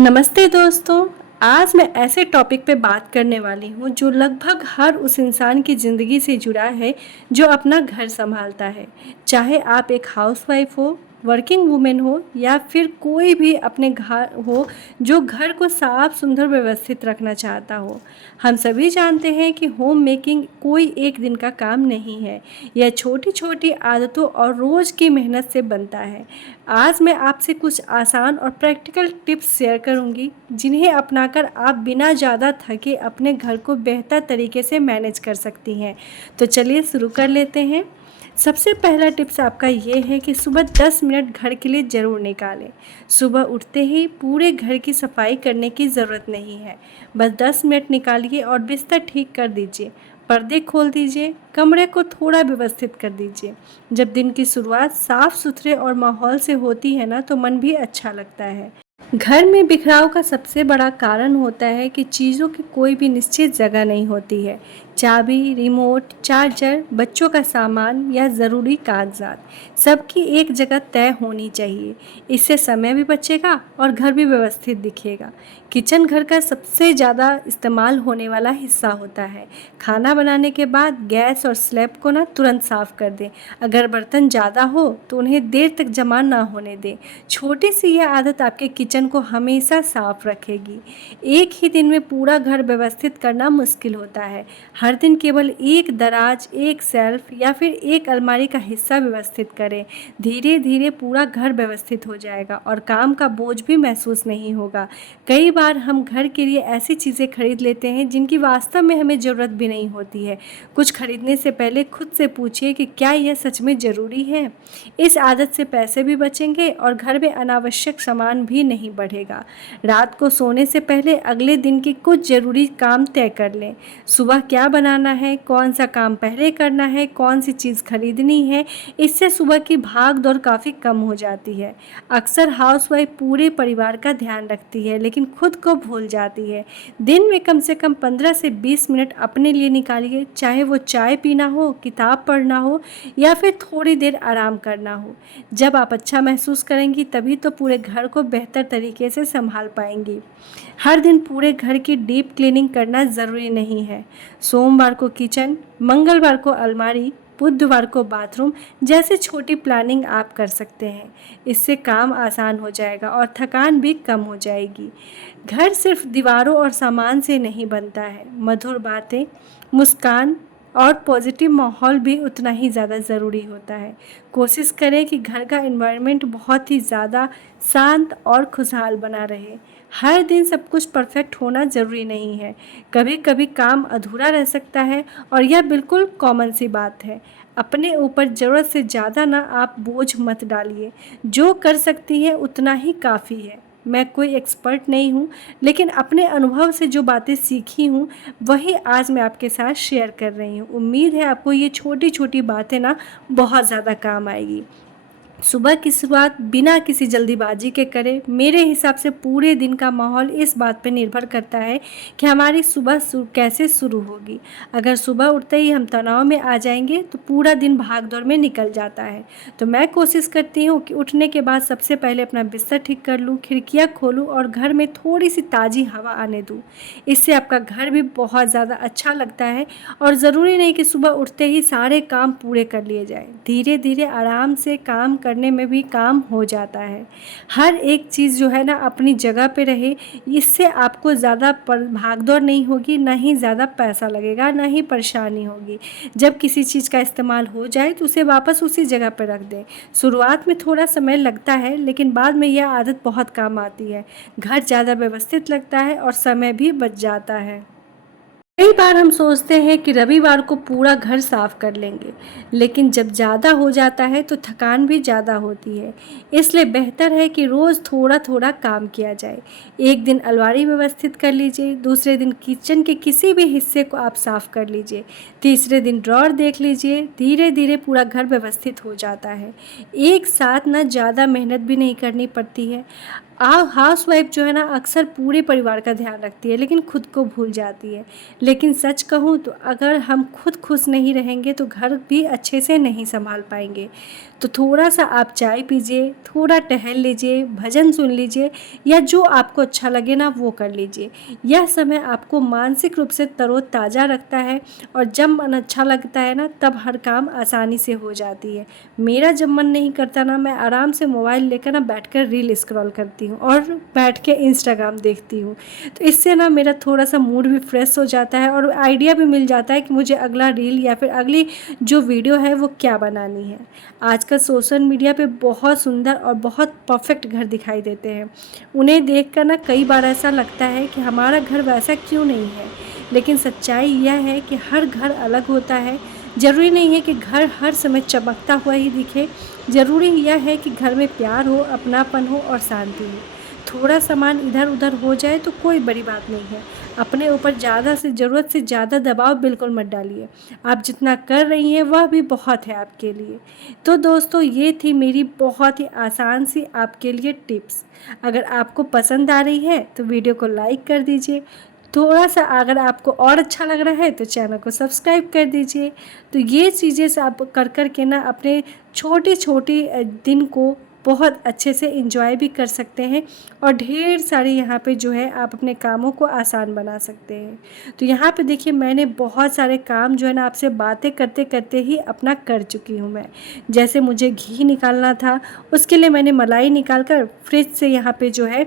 नमस्ते दोस्तों। आज मैं ऐसे टॉपिक पे बात करने वाली हूँ जो लगभग हर उस इंसान की ज़िंदगी से जुड़ा है जो अपना घर संभालता है। चाहे आप एक हाउसवाइफ हो, वर्किंग वुमेन हो या फिर कोई भी अपने घर हो जो घर को साफ सुंदर व्यवस्थित रखना चाहता हो। हम सभी जानते हैं कि होम मेकिंग कोई एक दिन का काम नहीं है। यह छोटी छोटी आदतों और रोज़ की मेहनत से बनता है। आज मैं आपसे कुछ आसान और प्रैक्टिकल टिप्स शेयर करूंगी जिन्हें अपनाकर आप बिना ज़्यादा थके अपने घर को बेहतर तरीके से मैनेज कर सकती हैं। तो चलिए शुरू कर लेते हैं। सबसे पहला टिप्स आपका ये है कि सुबह 10 मिनट घर के लिए ज़रूर निकालें। सुबह उठते ही पूरे घर की सफाई करने की ज़रूरत नहीं है। बस 10 मिनट निकालिए और बिस्तर ठीक कर दीजिए, पर्दे खोल दीजिए, कमरे को थोड़ा व्यवस्थित कर दीजिए। जब दिन की शुरुआत साफ सुथरे और माहौल से होती है ना, तो मन भी अच्छा लगता है। घर में बिखराव का सबसे बड़ा कारण होता है कि चीज़ों की कोई भी निश्चित जगह नहीं होती है। चाबी, रिमोट, चार्जर, बच्चों का सामान या ज़रूरी कागजात सबकी एक जगह तय होनी चाहिए। इससे समय भी बचेगा और घर भी व्यवस्थित दिखेगा। किचन घर का सबसे ज़्यादा इस्तेमाल होने वाला हिस्सा होता है। खाना बनाने के बाद गैस और स्लैब को ना तुरंत साफ़ कर दें। अगर बर्तन ज़्यादा हो तो उन्हें देर तक जमा ना होने दें। छोटी सी यह आदत आपके किचन को हमेशा साफ रखेगी। एक ही दिन में पूरा घर व्यवस्थित करना मुश्किल होता है। हर दिन केवल एक दराज, एक शेल्फ या फिर एक अलमारी का हिस्सा व्यवस्थित करें। धीरे धीरे पूरा घर व्यवस्थित हो जाएगा और काम का बोझ भी महसूस नहीं होगा। कई बार हम घर के लिए ऐसी चीज़ें खरीद लेते हैं जिनकी वास्तव में हमें ज़रूरत भी नहीं होती है। कुछ खरीदने से पहले खुद से पूछिए कि क्या यह सच में ज़रूरी है। इस आदत से पैसे भी बचेंगे और घर में अनावश्यक सामान भी नहीं बढ़ेगा। रात को सोने से पहले अगले दिन के कुछ ज़रूरी काम तय कर लें। सुबह क्या बनाना है, कौन सा काम पहले करना है, कौन सी चीज़ खरीदनी है। इससे सुबह की भाग दौड़ काफ़ी कम हो जाती है। अक्सर हाउसवाइफ पूरे परिवार का ध्यान रखती है लेकिन खुद को भूल जाती है। दिन में कम से कम 15 से 20 मिनट अपने लिए निकालिए, चाहे वो चाय पीना हो, किताब पढ़ना हो या फिर थोड़ी देर आराम करना हो। जब आप अच्छा महसूस करेंगी तभी तो पूरे घर को बेहतर तरीके से संभाल पाएंगी। हर दिन पूरे घर की डीप क्लीनिंग करना ज़रूरी नहीं है। सोमवार को किचन, मंगलवार को अलमारी, बुधवार को बाथरूम जैसे छोटी प्लानिंग आप कर सकते हैं। इससे काम आसान हो जाएगा और थकान भी कम हो जाएगी। घर सिर्फ दीवारों और सामान से नहीं बनता है। मधुर बातें, मुस्कान और पॉजिटिव माहौल भी उतना ही ज़्यादा ज़रूरी होता है। कोशिश करें कि घर का एनवायरनमेंट बहुत ही ज़्यादा शांत और खुशहाल बना रहे। हर दिन सब कुछ परफेक्ट होना ज़रूरी नहीं है। कभी कभी काम अधूरा रह सकता है और यह बिल्कुल कॉमन सी बात है। अपने ऊपर ज़रूरत से ज़्यादा ना आप बोझ मत डालिए। जो कर सकती हैं उतना ही काफ़ी है। मैं कोई एक्सपर्ट नहीं हूँ, लेकिन अपने अनुभव से जो बातें सीखी हूँ वही आज मैं आपके साथ शेयर कर रही हूँ। उम्मीद है आपको ये छोटी छोटी बातें ना बहुत ज़्यादा काम आएगी। सुबह की शुरुआत बिना किसी जल्दीबाजी के करें। मेरे हिसाब से पूरे दिन का माहौल इस बात पर निर्भर करता है कि हमारी सुबह कैसे शुरू होगी। अगर सुबह उठते ही हम तनाव में आ जाएंगे तो पूरा दिन भाग दौड़ में निकल जाता है। तो मैं कोशिश करती हूँ कि उठने के बाद सबसे पहले अपना बिस्तर ठीक कर लूँ, खिड़कियाँ खोलूँ और घर में थोड़ी सी ताज़ी हवा आने दूँ। इससे आपका घर भी बहुत ज़्यादा अच्छा लगता है और ज़रूरी नहीं कि सुबह उठते ही सारे काम पूरे कर लिए जाएं। धीरे धीरे आराम से काम करने में भी काम हो जाता है। हर एक चीज़ जो है ना अपनी जगह पे रहे, इससे आपको ज़्यादा भागदौड़ नहीं होगी, ना ही ज़्यादा पैसा लगेगा, ना ही परेशानी होगी। जब किसी चीज़ का इस्तेमाल हो जाए तो उसे वापस उसी जगह पर रख दें। शुरुआत में थोड़ा समय लगता है लेकिन बाद में यह आदत बहुत काम आती है। घर ज़्यादा व्यवस्थित लगता है और समय भी बच जाता है। कई बार हम सोचते हैं कि रविवार को पूरा घर साफ कर लेंगे, लेकिन जब ज़्यादा हो जाता है तो थकान भी ज़्यादा होती है। इसलिए बेहतर है कि रोज़ थोड़ा थोड़ा काम किया जाए। एक दिन अलमारी व्यवस्थित कर लीजिए, दूसरे दिन किचन के किसी भी हिस्से को आप साफ कर लीजिए, तीसरे दिन ड्रॉर देख लीजिए। धीरे धीरे पूरा घर व्यवस्थित हो जाता है। एक साथ ना ज़्यादा मेहनत भी नहीं करनी पड़ती है हाउसवाइफ जो है ना अक्सर पूरे परिवार का ध्यान रखती है लेकिन खुद को भूल जाती है। लेकिन सच कहूँ तो अगर हम खुद खुश नहीं रहेंगे तो घर भी अच्छे से नहीं संभाल पाएंगे। तो थोड़ा सा आप चाय पीजिए, थोड़ा टहल लीजिए, भजन सुन लीजिए या जो आपको अच्छा लगे ना वो कर लीजिए। यह समय आपको मानसिक रूप से तरोताज़ा रखता है और जब मन अच्छा लगता है ना तब हर काम आसानी से हो जाती है। मेरा जब मन नहीं करता ना मैं आराम से मोबाइल लेकर ना बैठकर रील स्क्रॉल करती हूँ और बैठ के इंस्टाग्राम देखती हूँ। तो इससे ना मेरा थोड़ा सा मूड भी फ्रेश हो जाता है और आइडिया भी मिल जाता है कि मुझे अगला रील या फिर अगली जो वीडियो है वो क्या बनानी है। आजकल सोशल मीडिया पे बहुत सुंदर और बहुत परफेक्ट घर दिखाई देते हैं। उन्हें देखकर ना कई बार ऐसा लगता है कि हमारा घर वैसा क्यों नहीं है। लेकिन सच्चाई यह है कि हर घर अलग होता है। ज़रूरी नहीं है कि घर हर समय चमकता हुआ ही दिखे। ज़रूरी यह है कि घर में प्यार हो, अपनापन हो और शांति हो। थोड़ा सामान इधर उधर हो जाए तो कोई बड़ी बात नहीं है। अपने ऊपर ज़रूरत से ज़्यादा दबाव बिल्कुल मत डालिए। आप जितना कर रही हैं वह भी बहुत है आपके लिए। तो दोस्तों ये थी मेरी बहुत ही आसान सी आपके लिए टिप्स। अगर आपको पसंद आ रही है तो वीडियो को लाइक कर दीजिए। थोड़ा सा अगर आपको और अच्छा लग रहा है तो चैनल को सब्सक्राइब कर दीजिए। तो ये चीज़ें से आप कर के ना अपने छोटे छोटे दिन को बहुत अच्छे से एंजॉय भी कर सकते हैं और ढेर सारे यहाँ पे जो है आप अपने कामों को आसान बना सकते हैं। तो यहाँ पे देखिए मैंने बहुत सारे काम जो है ना आपसे बातें करते करते ही अपना कर चुकी हूँ मैं। जैसे मुझे घी निकालना था, उसके लिए मैंने मलाई निकाल कर फ्रिज से यहाँ पे जो है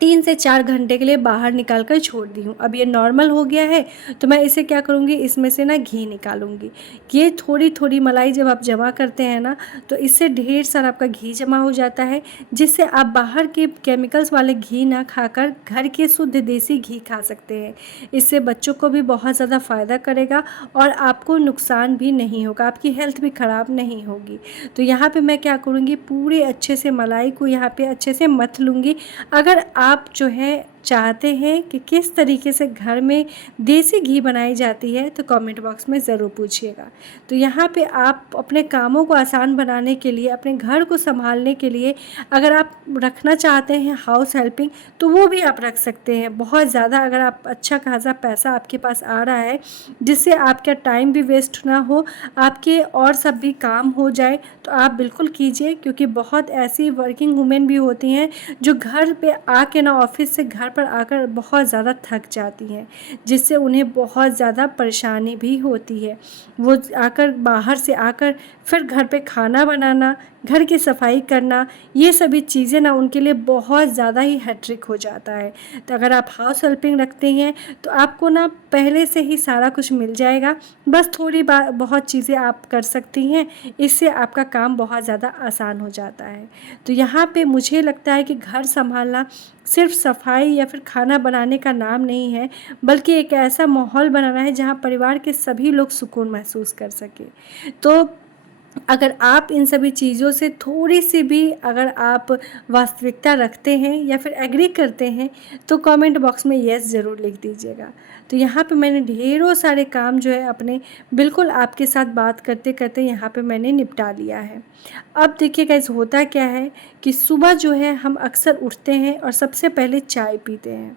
3 से 4 घंटे के लिए बाहर निकाल कर छोड़ दी हूँ। अब ये नॉर्मल हो गया है तो मैं इसे क्या करूँगी, इसमें से ना घी निकालूँगी। ये थोड़ी थोड़ी मलाई जब आप जमा करते हैं ना तो इससे ढेर सारा आपका घी जमा हो जाता है, जिससे आप बाहर के केमिकल्स वाले घी ना खाकर घर के शुद्ध देसी घी खा सकते हैं। इससे बच्चों को भी बहुत ज़्यादा फ़ायदा करेगा और आपको नुकसान भी नहीं होगा, आपकी हेल्थ भी ख़राब नहीं होगी। तो यहाँ पे मैं क्या करूँगी, पूरे अच्छे से मलाई को यहाँ पे अच्छे से मथ लूँगी। अगर आप जो है चाहते हैं कि किस तरीके से घर में देसी घी बनाई जाती है तो कमेंट बॉक्स में ज़रूर पूछिएगा। तो यहाँ पे आप अपने कामों को आसान बनाने के लिए, अपने घर को संभालने के लिए अगर आप रखना चाहते हैं हाउस हेल्पिंग तो वो भी आप रख सकते हैं। बहुत ज़्यादा अगर आप अच्छा खासा पैसा आपके पास आ रहा है जिससे आपका टाइम भी वेस्ट ना हो, आपके और सब भी काम हो जाए, तो आप बिल्कुल कीजिए। क्योंकि बहुत ऐसी वर्किंग वुमेन भी होती हैं जो घर पे आके ना ऑफिस से घर पर आकर बहुत ज़्यादा थक जाती हैं, जिससे उन्हें बहुत ज़्यादा परेशानी भी होती है। वो आकर बाहर से आकर फिर घर पे खाना बनाना, घर की सफाई करना, ये सभी चीज़ें ना उनके लिए बहुत ज़्यादा ही हैट्रिक हो जाता है। तो अगर आप हाउस हेल्पिंग रखते हैं तो आपको ना पहले से ही सारा कुछ मिल जाएगा, बस थोड़ी बहुत चीज़ें आप कर सकती हैं। इससे आपका काम बहुत ज़्यादा आसान हो जाता है। तो यहाँ पे मुझे लगता है कि घर संभालना सिर्फ सफाई या फिर खाना बनाने का नाम नहीं है, बल्कि एक ऐसा माहौल बनाना है जहाँ परिवार के सभी लोग सुकून महसूस कर सकें। तो अगर आप इन सभी चीज़ों से थोड़ी सी भी अगर आप वास्तविकता रखते हैं या फिर एग्री करते हैं तो कमेंट बॉक्स में येस ज़रूर लिख दीजिएगा। तो यहाँ पे मैंने ढेरों सारे काम जो है अपने बिल्कुल आपके साथ बात करते करते यहाँ पे मैंने निपटा लिया है। अब देखिए गाइस, होता क्या है कि सुबह जो है हम अक्सर उठते हैं और सबसे पहले चाय पीते हैं।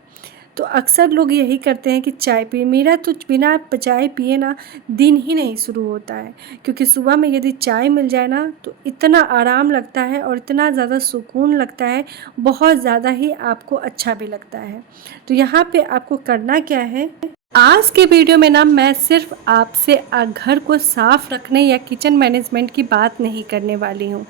तो अक्सर लोग यही करते हैं कि चाय पिए। मेरा तो बिना चाय पिए ना दिन ही नहीं शुरू होता है, क्योंकि सुबह में यदि चाय मिल जाए ना तो इतना आराम लगता है और इतना ज़्यादा सुकून लगता है, बहुत ज़्यादा ही आपको अच्छा भी लगता है। तो यहाँ पे आपको करना क्या है, आज के वीडियो में ना मैं सिर्फ आपसे घर को साफ रखने या किचन मैनेजमेंट की बात नहीं करने वाली हूँ।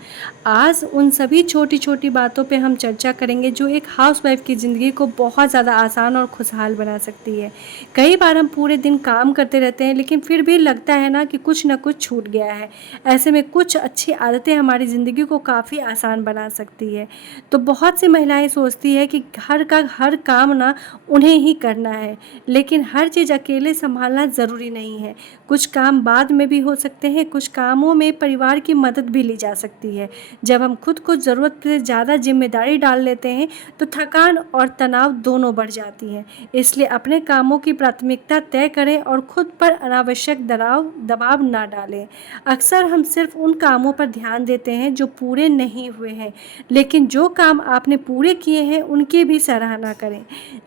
आज उन सभी छोटी छोटी बातों पे हम चर्चा करेंगे जो एक हाउसवाइफ की ज़िंदगी को बहुत ज़्यादा आसान और खुशहाल बना सकती है। कई बार हम पूरे दिन काम करते रहते हैं लेकिन फिर भी लगता है ना कि कुछ ना कुछ छूट गया है। ऐसे में कुछ अच्छी आदतें हमारी ज़िंदगी को काफ़ी आसान बना सकती है। तो बहुत सी महिलाएँ सोचती है कि घर का हर काम ना उन्हें ही करना है, लेकिन हर चीज़ अकेले संभालना ज़रूरी नहीं है। कुछ काम बाद में भी हो सकते हैं, कुछ कामों में परिवार की मदद भी ली जा सकती है। जब हम खुद को ज़रूरत से ज़्यादा जिम्मेदारी डाल लेते हैं तो थकान और तनाव दोनों बढ़ जाती हैं। इसलिए अपने कामों की प्राथमिकता तय करें और खुद पर अनावश्यक दबाव ना डालें। अक्सर हम सिर्फ उन कामों पर ध्यान देते हैं जो पूरे नहीं हुए हैं, लेकिन जो काम आपने पूरे किए हैं उनकी भी सराहना करें।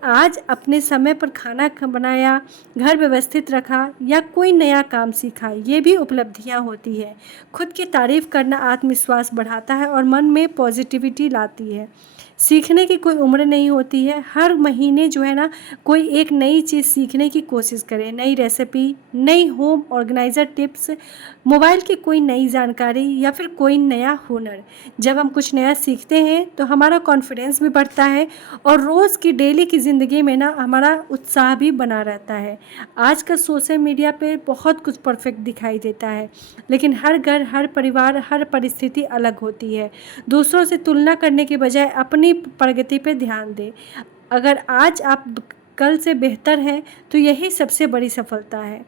आज अपने समय पर खाना बनाया, घर व्यवस्थित रखा या कोई नया काम सीखा, ये भी उपलब्धियां होती है। खुद की तारीफ करना आत्मविश्वास बढ़ाता है और मन में पॉजिटिविटी लाती है। सीखने की कोई उम्र नहीं होती है। हर महीने जो है ना, कोई एक नई चीज़ सीखने की कोशिश करें। नई रेसिपी, नई होम ऑर्गेनाइज़र टिप्स, मोबाइल की कोई नई जानकारी या फिर कोई नया हुनर। जब हम कुछ नया सीखते हैं तो हमारा कॉन्फिडेंस भी बढ़ता है और रोज़ की डेली की ज़िंदगी में ना हमारा उत्साह भी बना रहता है। आज का सोशल मीडिया पे बहुत कुछ परफेक्ट दिखाई देता है, लेकिन हर घर, हर परिवार, हर परिस्थिति अलग होती है। दूसरों से तुलना करने के बजाय अपनी प्रगति पे ध्यान दें। अगर आज आप कल से बेहतर हैं तो यही सबसे बड़ी सफलता है।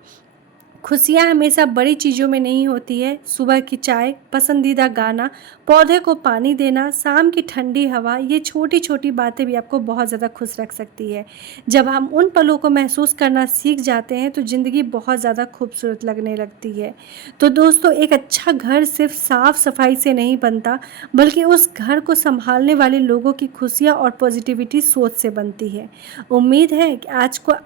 खुशियाँ हमेशा बड़ी चीज़ों में नहीं होती है। सुबह की चाय, पसंदीदा गाना, पौधे को पानी देना, शाम की ठंडी हवा, ये छोटी छोटी बातें भी आपको बहुत ज़्यादा खुश रख सकती है। जब हम उन पलों को महसूस करना सीख जाते हैं तो ज़िंदगी बहुत ज़्यादा खूबसूरत लगने लगती है। तो दोस्तों, एक अच्छा घर सिर्फ साफ सफाई से नहीं बनता, बल्कि उस घर को संभालने वाले लोगों की खुशियाँ और पॉजिटिविटी सोच से बनती है। उम्मीद है कि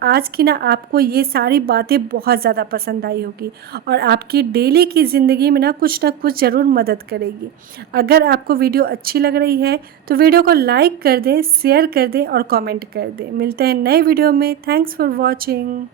आज की ना आपको ये सारी बातें बहुत ज़्यादा पसंद आई होगी और आपकी डेली की ज़िंदगी में ना कुछ ज़रूर मदद करेगी। अगर आपको वीडियो अच्छी लग रही है तो वीडियो को लाइक कर दें, शेयर कर दें और कमेंट कर दें। मिलते हैं नए वीडियो में। Thanks for watching.